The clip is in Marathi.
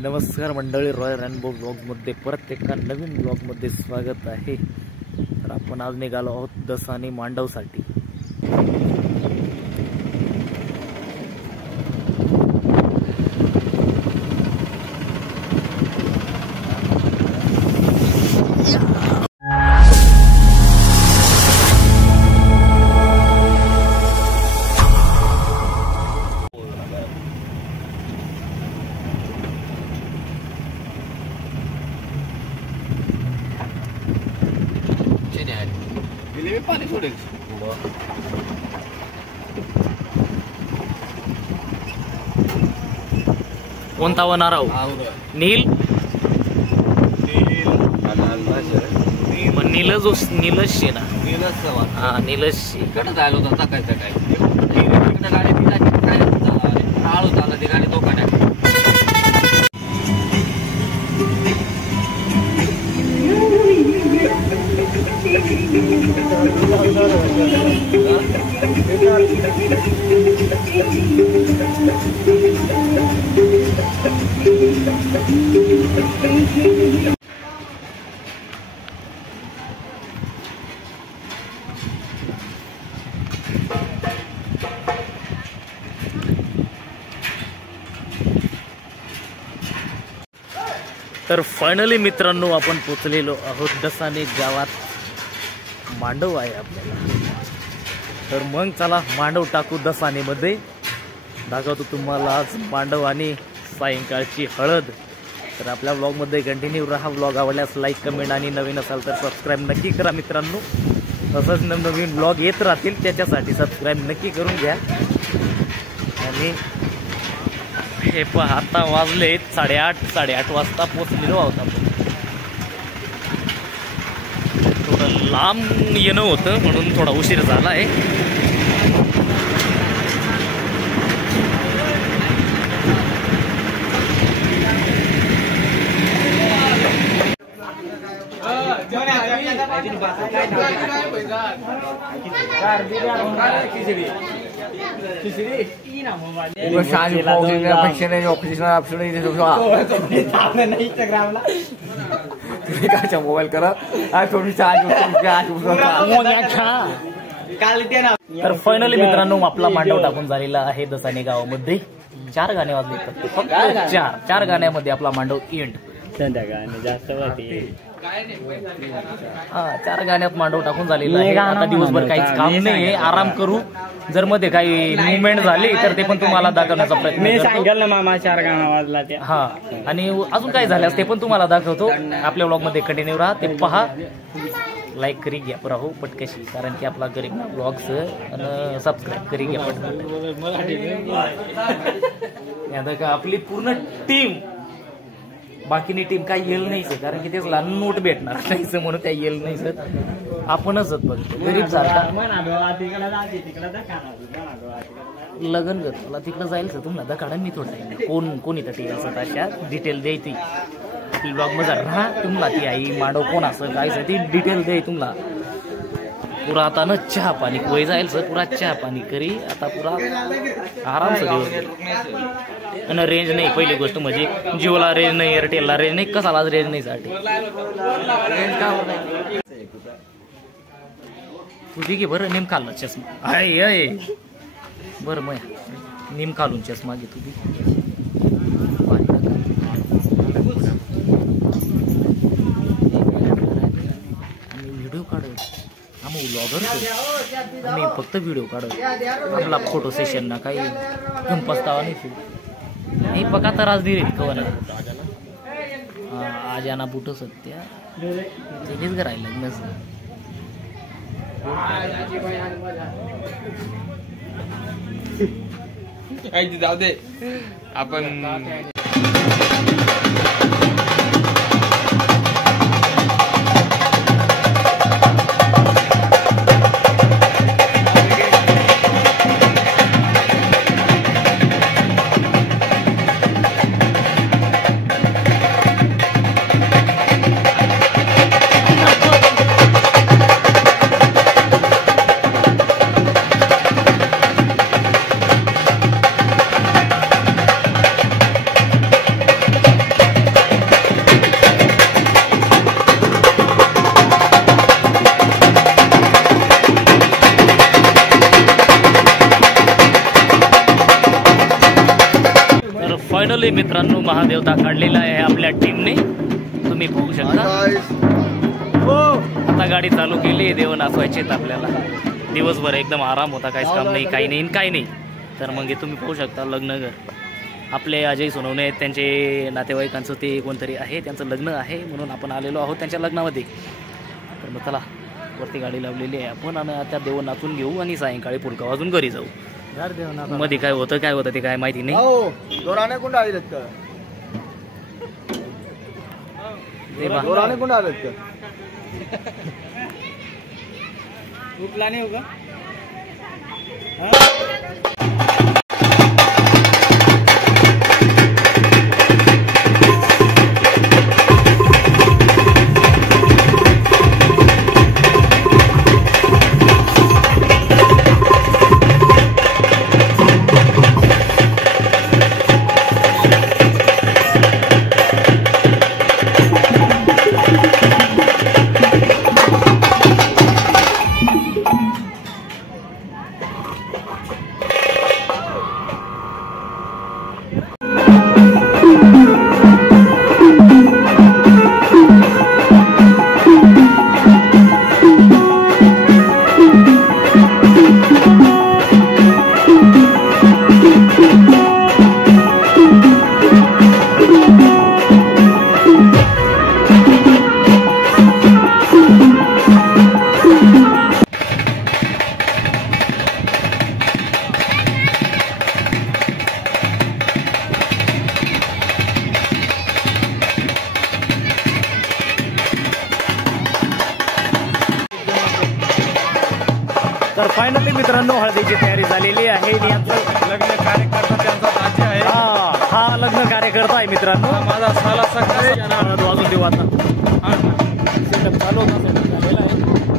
नमस्कार मंडळी, रॉयल रेनबो ब्लॉगमध्ये परत एका नवीन ब्लॉगमध्ये स्वागत आहे। तर आपण आज निघालो आहोत दसानी मांडवसाठी। पाणी सोडेल कोणता होणार नील नीलश ना नीलश इकडे जायला होता काय इकडे गाडी टाळ होता ती गाडी दोकाने तर फायनली मित्रांनो आपण पोचलेलो आहोत दसानी गावात। मांडव आहे आपल्याला, तर मग चला मांडव टाकू दसानीमध्ये। दाखवतो तुम्हाला आज मांडव आणि सायंकाळची हळद। तर आपल्या ब्लॉगमध्ये कंटिन्यू राहा। ब्लॉग आवडल्यास लाईक कमेंट आणि नवीन असाल तर सबस्क्राईब नक्की करा मित्रांनो। तसंच नवीन ब्लॉग येत राहतील त्याच्यासाठी सबस्क्राईब नक्की करून घ्या। आणि हे पहा आता वाजले 8:30 वाजता पोचलेलो आहोत आपण। थोडं लांब येणं होतं म्हणून थोडा उशीर झाला आहे। मोबाईल करा तर फायनली मित्रांनो आपला मांडव टाकून झालेला आहे दसानी गावामध्ये। 4 गाणे वाजले फक्त 4 गाण्यामध्ये आपला मांडव एंड। जास्त 4 गाण्यात मांडव टाकून झालेला आहे। आता दिवसभर काहीच काम नाहीये, आराम करू। जर मध्ये काही मुवमेंट झाली तर ते पण तुम्हाला दाखवण्याचा प्रयत्न करतो ना मामा। 4 गाणं वाजला ते हा, आणि अजून काय झाल्यास ते पण तुम्हाला दाखवतो। आपल्या ब्लॉग मध्ये कंटिन्यू राहा, ते पहा। लाईक करी घ्या राहू पटकशी, कारण की आपला गरीब ब्लॉग्स आणि सबस्क्राईब करी घ्या पटकन। आपली पूर्ण टीम, बाकीनी टीम काही येईल नाही सर, कारण की तेच लहान नोट भेटणार नाही सर म्हणून काही येईल नाही सर। आपणच बघतो गरीब सारखा लगन कर मला तिकडं जाईल सर। तुम्हाला काढा मी थोडं कोण इथं टी असं अशा डिटेल द्यायची ब्लॉग मध्ये राहा। तुम्हाला ती आई मांडव कोण असं काय ती डिटेल द्याय तुम्हाला पुरा। आता न चहा पाणी वय जाईल सर, पुरा चहा पाणी करी आता पुरा आराम से। आणि रेंज नाही, पहिली गोष्ट म्हणजे जिओला रेंज नाही, एअरटेलला रेंज नाही, कसालाच रेंज नाही साठी। तुझी घे बरं, नेम खाल्ला चष्मा आहे बरं मग नेम खालून चष्मा घे तुझी। आणि व्हिडिओ काढत आम्ही ब्लॉगर नाही, फक्त व्हिडिओ काढत आपला फोटो सेशन ना काही गम पस्तावा नाही पका तर आज दिले कवन आज आना बुट सत्या तेच करायला लग्न जाऊ दे आपण। फायनली मित्रांनो महादेवता काढलेला आहे आपल्या टीमने, तुम्ही पाहू शकता. आता गाडी चालू केली, देव नाचवायचे आपल्याला. दिवसभर एकदम आराम होता, काहीच काम नाही, काही नाही काही नाही. तर मग हे तुम्ही पाहू शकता लग्नगर आपले अजय सोनवणे आहेत, त्यांचे नातेवाईकांचं ते कोणतरी आहे, त्यांचं लग्न आहे म्हणून आपण आलेलो आहोत त्यांच्या लग्नामध्ये. तर मग चला वरती गाडी लावलेली आहे आपण, आणि आता देव नाचून घेऊ आणि सायंकाळी पुलका वाजून घरी जाऊ. मध्ये काय होतं ते काय माहिती नाही. तर फायनली मित्रांनो हळदीची तयारी झालेली आहे. लग्न कार्यकर्ता त्यांचा ताजी आहे. हा लग्न कार्यकर्ता आहे मित्रांनो. माझा साला सगळा वाजून देऊ आता. सेटअप चालू होता, सेटअप झालेला आहे.